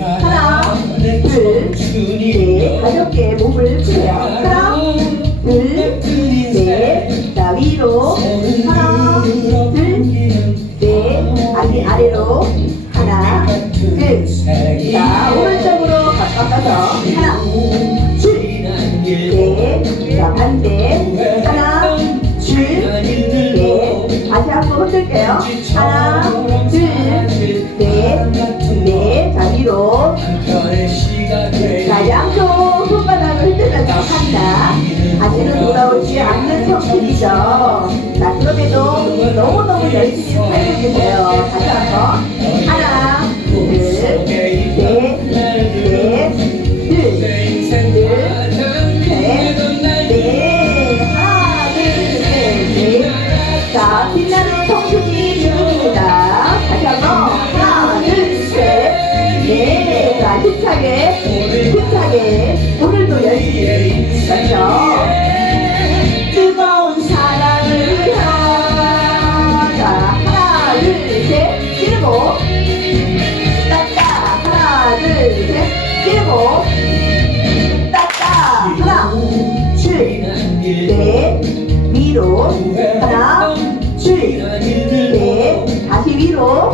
하나, 둘, 넷. 가볍게 몸을 펴요. 하나, 둘, 넷. 자, 위로. 하나, 둘, 넷. 아니, 아래로. 하나, 둘. 자, 오른쪽으로 바꿔서. 하나, 둘, 넷. 자, 반대. 하나, 둘, 넷. 다시 한번 흔들게요. 하나, 둘, 넷, 넷. 다. 다시는 돌아오지 않는 성질이죠. 자, 그럼에도 너무너무 열심히 살고 계세요. 다시 한 번. 하나, 둘, 넷, 넷, 둘, 둘, 셋, 넷. 하나, 둘, 셋, 넷. 자, 빛나는 성수기 기분입니다. 다시 한 번. 하나, 둘, 셋, 넷. 자, 힘차게. 위로. 하나, 둘, 넷. 다시 위로.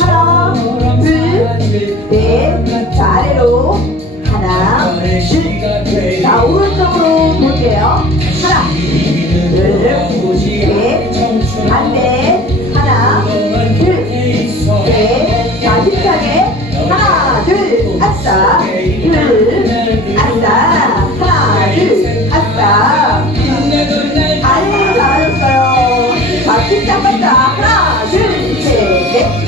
하나, 둘, 넷. 자, 아래로. 하나, 둘. 자, 오른쪽으로 볼게요. 하나, 둘, 넷. 반대. 하나, 둘, 넷. 자, 힘차게. 하나, 둘, 아싸.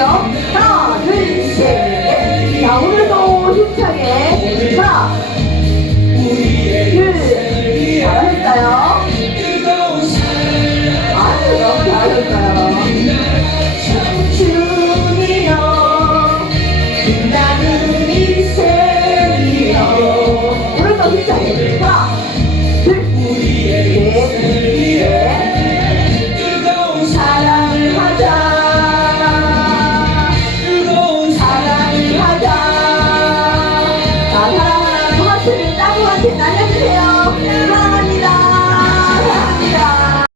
가지시고요. 하나, 둘, 셋, 넷. 자, 오늘도 힘차게. 하나,